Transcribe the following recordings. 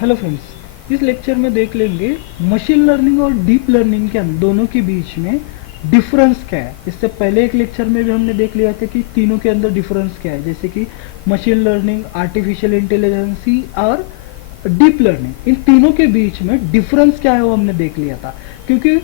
Hello friends, इस lecture में देख लेंगे मशीन लर्निंग और डीप लर्निंग के दोनों के बीच में डिफरेंस क्या है। इससे पहले एक लेक्चर में भी हमने देख लिया था कि तीनों के अंदर डिफरेंस क्या है, जैसे कि मशीन लर्निंग, आर्टिफिशियल इंटेलिजेंसी और डीप लर्निंग। इन तीनों के बीच में डिफरेंस क्या है वो हमने देख लिया था, क्योंकि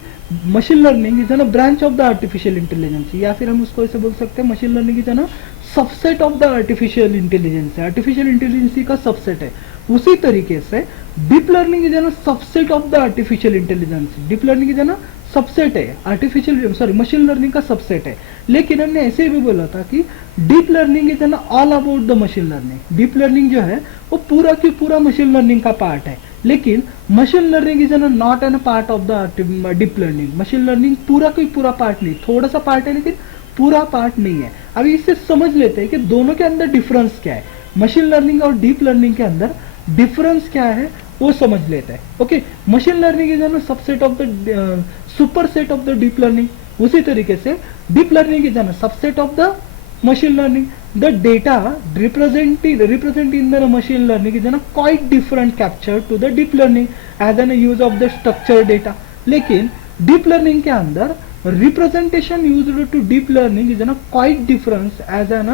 machine learning is N branch of the artificial intelligence, या फिर हम उसको ऐसे बोल सकते हैं machine learning is N subset of the artificial intelligence, artificial intelligence का सबसेट है। उसी तरीके से deep learning is N subset of the artificial intelligence, deep learning is N subset है, आर्टिफिशियल सॉरी मशीन लर्निंग का सबसेट है। लेकिन हमने ऐसे भी बोला था कि deep learning is N all about the machine learning. Deep learning जो है वो पूरा की पूरा मशीन लर्निंग का पार्ट है, लेकिन machine learning is N not an part of the deep learning. Machine learning पूरा कोई पूरा पार्ट नहीं, थोड़ा सा पार्ट है लेकिन पूरा पार्ट नहीं है। अभी इससे समझ लेते हैं कि दोनों के अंदर डिफरेंस क्या है, मशीन लर्निंग और डीप लर्निंग के अंदर डिफरेंस क्या है वो समझ लेते हैं। Okay, machine learning is N subset of the super set of the deep learning. उसी तरीके से deep learning is N subset of the machine learning. The data represent in the machine learning is quite different captured to the deep learning as an use of the structured data. लेकिन deep learning के अंदर representation used to deep learning is quite different as an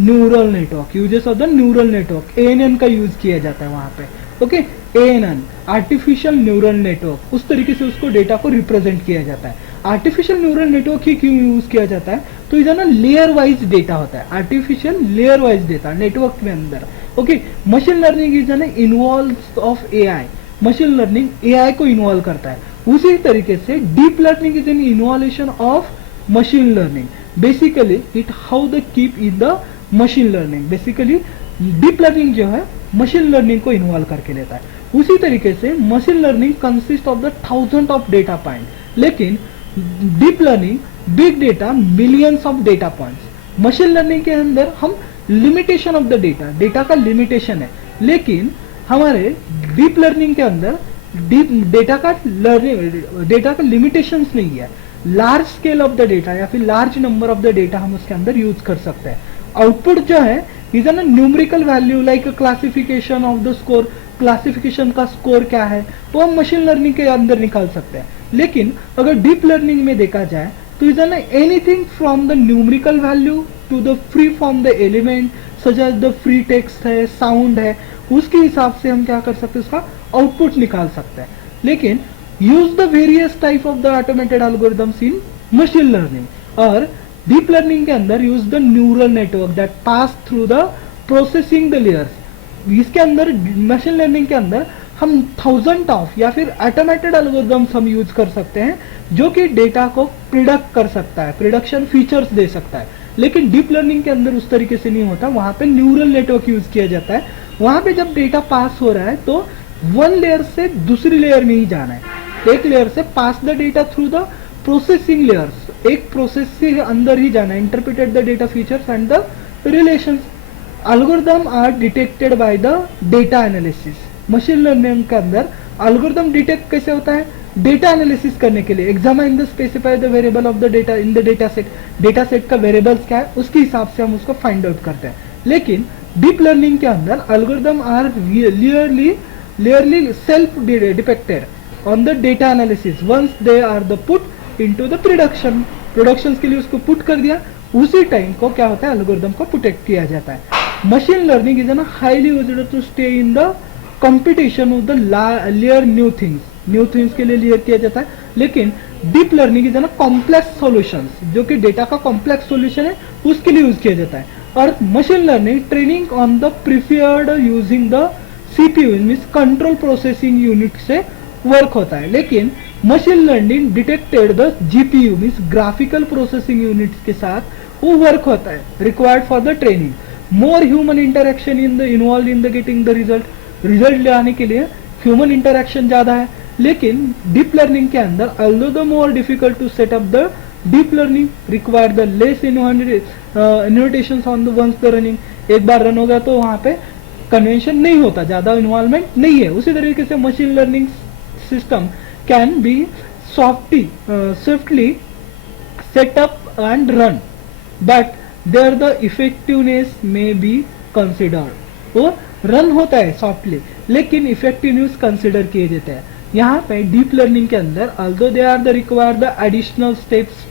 neural network. Uses of the neural network ANN का use किया जाता है वहाँ पे। Okay, ANN artificial neural network, उस तरीके से उसको डेटा को रिप्रेजेंट किया जाता है। आर्टिफिशियल न्यूरल नेटवर्क ही क्यों यूज किया जाता है, तो इधर ना लेयर वाइज डेटा होता है, artificial layer wise data network में अंदर। Okay, machine learning is N involve of AI, machine learning AI को इन्वॉल्व करता है। उसी तरीके से deep learning is N involution of machine learning. Basically it how the keep in the machine learning, basically deep learning जो है machine learning को involve करके लेता है। उसी तरीके से machine learning consist of the thousand of data point, लेकिन deep learning big data millions of data points. Machine learning के अंदर हम limitation of the data, data का लिमिटेशन है, लेकिन हमारे डीप लर्निंग के अंदर डीप डेटा का लिमिटेशंस नहीं है। Large scale of the data या फिर large number of the data हम उसके अंदर यूज कर सकते हैं। आउटपुट जो है is an numerical value like classification of the score, classification का स्कोर क्या है वो हम मशीन लर्निंग के अंदर निकाल सकते हैं। लेकिन अगर डीप लर्निंग में देखा जाए तो is an anything from the numerical value to the free form the element such as the free text है, साउंड है, उसके हिसाब से हम क्या कर सकते हैं, उसका आउटपुट निकाल सकते हैं। लेकिन use the various type of the automated algorithms in machine learning, और डीप लर्निंग के अंदर use the neural network that pass through the processing the layers. इसके अंदर मशीन लर्निंग के अंदर हम थाउजेंड ऑफ या फिर ऑटोमेटेड एल्गोरिथम्स हम यूज कर सकते हैं जो कि डेटा को प्रिडिक्ट कर सकता है, प्रिडिक्शन फीचर्स दे सकता है। लेकिन डीप लर्निंग के अंदर उस तरीके से नहीं होता, वहां पे न्यूरल नेटवर्क यूज किया जाता है। वहां पे जब डेटा पास हो रहा है तो वन लेयर से दूसरी लेयर में ही जाना है, एक लेयर से pass the data through the processing layers, एक प्रोसेस से अंदर ही जाना है, interpreted the data features and the relations. Algorithm are detected by the data analysis. Machine learning के अंदर एल्गोरिथम डिटेक्ट कैसे होता है, डेटा एनालिसिस करने के लिए examine the specify the variable of the data in the data set, data set का variables क्या है उसके हिसाब से हम उसको फाइंड आउट करते हैं। लेकिन डीप लर्निंग के अंदर algorithm are clearly self depicted on the data analysis once they are the put into the production. Production के लिए उसको पुट कर दिया, उसी टाइम को क्या होता है, एल्गोरिथम को प्रोटेक्ट किया जाता है। Machine learning is an highly used to stay in the competition of the layer new things के लिए लेयर किया जाता है। लेकिन deep learning is an complex solutions, जो कि डेटा का कॉम्प्लेक्स सॉल्यूशन है उसके लिए यूज किया जाता है। और machine learning training on the preferred using the CPU means control processing unit से वर्क होता है। लेकिन machine learning detected the GPU means graphical processing units के साथ वो वर्क होता है, required for the training. More human interaction in the involve in the getting the result लाने के लिए ह्यूमन इंटरेक्शन ज्यादा है। लेकिन डीप लर्निंग के अंदर although the more difficult to set up the deep learning require the less innovations on the once the running, एक बार run हो गया तो वहां पे कन्वेंशन नहीं होता, ज्यादा इन्वॉल्वमेंट नहीं है। उसी तरीके से machine learning system can be swiftly set up and run, but there the effectiveness may be considered। वो रन होता है सॉफ्टली, लेकिन इफेक्टिव यूज कंसिडर किए जाते हैं। यहाँ पे डीप लर्निंग के अंदर although they are the require the additional steps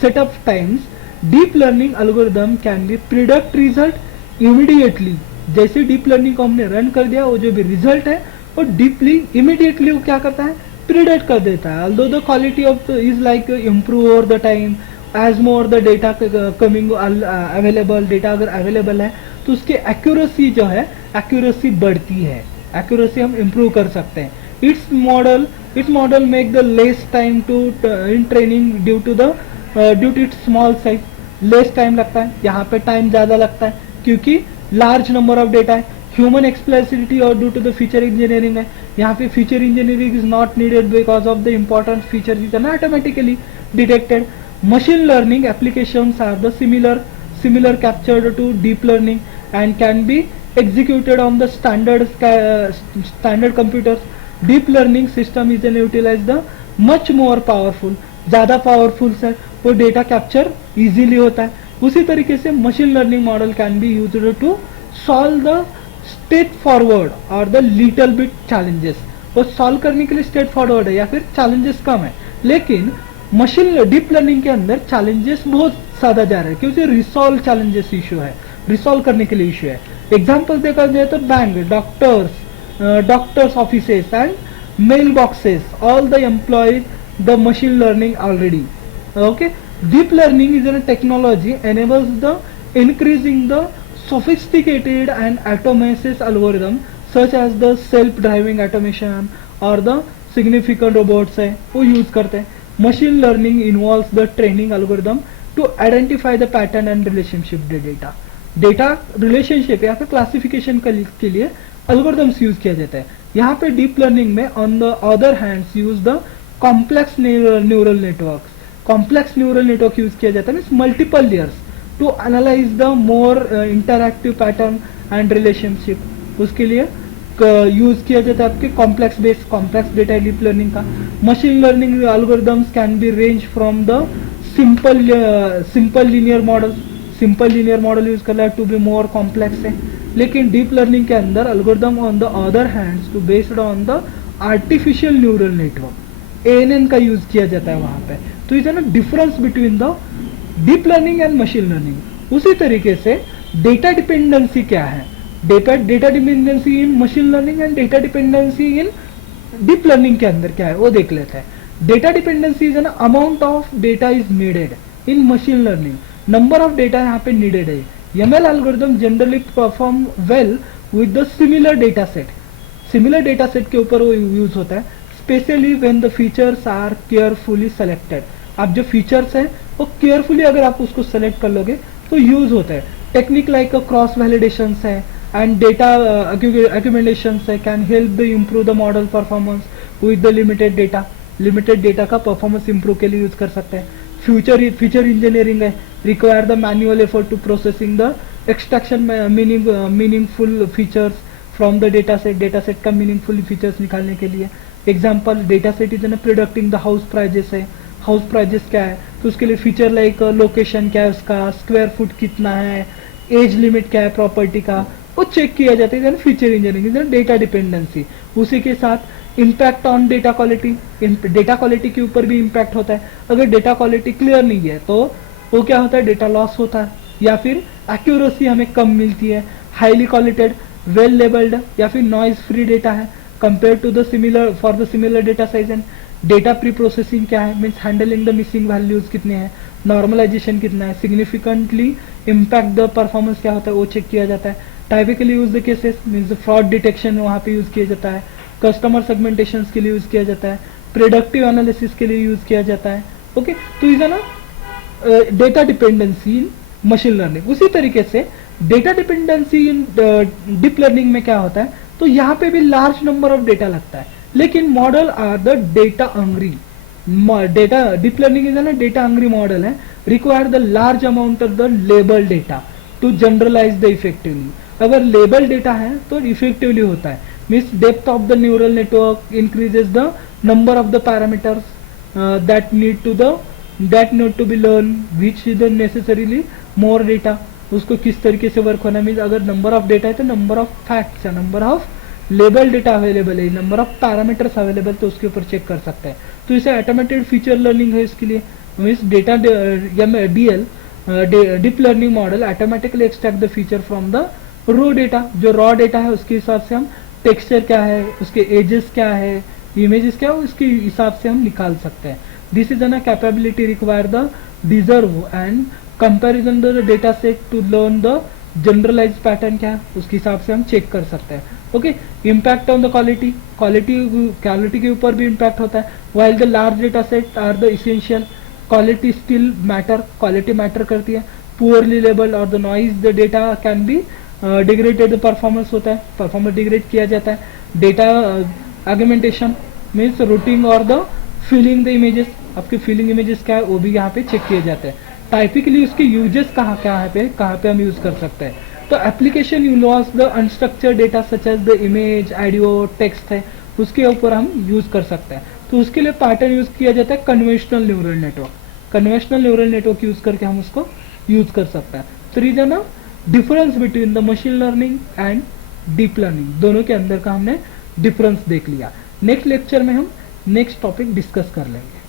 setup times, deep learning algorithm can be predict result immediately. जैसे डीप लर्निंग को हमने रन कर दिया, वो जो भी रिजल्ट है वो डीपली इमीडिएटली वो क्या करता है, प्रिडिक्ट कर देता है। Although the quality of is like improve over the time as more the data coming available, data अगर अवेलेबल है तो उसकी एक्यूरेसी जो है एक्यूरेसी बढ़ती है, एक्यूरेसी हम इम्प्रूव कर सकते हैं। Its model make the less time to in training due to its small size. Less time लगता है, यहाँ पे टाइम ज्यादा लगता है क्योंकि लार्ज नंबर ऑफ डेटा है। ह्यूमन एक्सप्लेसिबिलिटी और due to the feature engineering है, यहाँ पे feature engineering is not needed because of the important feature is automatically detected. Machine learning applications are the similar captured to deep learning and can be executed on the standard computers. Deep learning system is then utilized the much more powerful, ज़्यादा powerful से वो data capture easily होता है। उसी तरीके से machine learning model can be used to solve the straightforward और the little bit challenges. वो सॉल्व करने के लिए स्ट्रेट फॉरवर्ड है या फिर चैलेंजेस कम है, लेकिन मशीन डीप लर्निंग के अंदर चैलेंजेस बहुत ज्यादा जा रहे हैं क्योंकि रिसॉल्व चैलेंजेस इशू है, रिसॉल्व करने के लिए इशू है। एग्जांपल देखा जाए तो bank, doctors offices and mail boxes, all the employ the machine learning already. Okay, deep learning is a technology enables the increasing the sophisticated and automated algorithm such as the self-driving automation और the significant robots है वो use करते हैं। Machine learning involves the training algorithm to identify the pattern and relationship data. Data relationship या फिर classification के लिए algorithms use किया जाता है। यहाँ पे deep learning में on the other hands use the complex neural networks. Complex neural network use किया जाता है means multiple layers to analyze the more interactive pattern and relationship. उसके लिए यूज किया जाता है आपके कॉम्प्लेक्स डेटा डीप लर्निंग का। Machine learning algorithms can be range from the simple linear model use कर रहा है टू बी मोर कॉम्प्लेक्स है, लेकिन डीप लर्निंग के अंदर algorithm on the other hands to based on the artificial neural network ANN का use किया जाता है वहां पे। तो इज ना difference between the deep learning and machine learning. उसी तरीके से डेटा डिपेंडेंसी क्या है, data dependency in machine learning and data dependency in deep learning के अंदर क्या है वो देख लेते हैं। Data dependency is an amount of data is needed in machine learning, number of data यहाँ पे नीडेड है। ML algorithm generally perform well with the similar data set के ऊपर वो यूज होता है, specially when the features are carefully selected. आप जो फीचर्स है वो केयरफुली अगर आप उसको सेलेक्ट कर लोगे तो यूज होता है। टेक्निक लाइक क्रॉस वैलिडेशन है and data accumulations can help to improve the model performance with the limited data का performance improve के लिए यूज कर सकते हैं। फीचर इंजीनियरिंग है, require the manual effort to processing the extraction meaningful features from the data set का meaningful features निकालने के लिए। Example data set is predicting the house prices है, हाउस प्राइजेस क्या है तो उसके लिए फीचर लाइक लोकेशन क्या है उसका, स्क्वायर फुट कितना है, एज लिमिट क्या है प्रॉपर्टी का, वो चेक किया जाता है। Feature engineering data dependency. उसी के साथ इम्पैक्ट ऑन डेटा क्वालिटी के ऊपर भी इम्पैक्ट होता है। अगर डेटा क्वालिटी क्लियर नहीं है तो वो क्या होता है, डेटा लॉस होता है या फिर एक्यूरेसी हमें कम मिलती है। हाईली क्वालिटेड, वेल लेबल्ड या फिर नॉइज फ्री डेटा है compare to the similar data size and data pre processing क्या है means handling the missing values कितने हैं, नॉर्मलाइजेशन कितना है, सिग्निफिकेंटली इम्पैक्ट द परफॉर्मेंस क्या होता है वो चेक किया जाता है। Typically use the cases means fraud detection वहाँ पे यूज किया जाता है, कस्टमर सेगमेंटेशन के लिए यूज किया जाता है, प्रेडिक्टिव एनालिसिस के लिए यूज किया जाता है। ओके, तो इज ना data dependency in machine learning. उसी तरीके से data dependency in deep learning में क्या होता है, तो यहाँ पे भी लार्ज नंबर ऑफ डेटा लगता है, लेकिन model are the data hungry. Data deep learning is ना डेटा हंग्री मॉडल है, require the large amount of the label data to generalise the effectively. अगर लेबल डेटा है तो इफेक्टिवली होता है, means depth of the neural network increases the number of the parameters that need to be learn which is necessarily more data. उसको किस तरीके से work होना मीन्स अगर नंबर ऑफ डेटा है तो नंबर ऑफ फैक्ट्स या number of label data available है, नंबर ऑफ पैरामीटर्स अवेलेबल तो उसके ऊपर चेक कर सकते हैं। तो इसे ऑटोमेटेड फीचर लर्निंग है इसके लिए। Means data DL deep learning model automatically extract the feature from the raw data, जो रॉ डेटा है उसके हिसाब से हम टेक्सचर क्या है, उसके एजेस क्या है, इमेजेस क्या है, उसके हिसाब से हम निकाल सकते हैं। This is an capability require the डिजर्व and comparison the data set to learn the generalise pattern क्या है, उसके हिसाब से हम चेक कर सकते हैं। Okay, impact on the quality, quality के ऊपर भी इम्पैक्ट होता है। While the large data set are the essential, quality still matter, quality matter करती है। पुअरली लेबल्ड और the noise the data can be degraded, performance होता है, परफॉर्मेंस डिग्रेड किया जाता है। डेटा आर्गुमेंटेशन मीन्स रूटिंग और द फिलिंग द इमेजेस, आपके फिलिंग इमेजेस क्या है वो भी यहाँ पे चेक किए जाते हैं। टाइपिकली उसके यूजेस कहाँ पे हम यूज कर सकते हैं। तो application involves the unstructured data such as the image, audio, text है, उसके ऊपर हम यूज कर सकते हैं। तो उसके लिए पैटर्न यूज किया जाता है conventional neural network, conventional neural network use करके हम उसको यूज कर सकते हैं। तो reason of difference between the machine learning and deep learning, दोनों के अंदर का हमने डिफरेंस देख लिया। नेक्स्ट लेक्चर में हम नेक्स्ट टॉपिक डिस्कस कर लेंगे।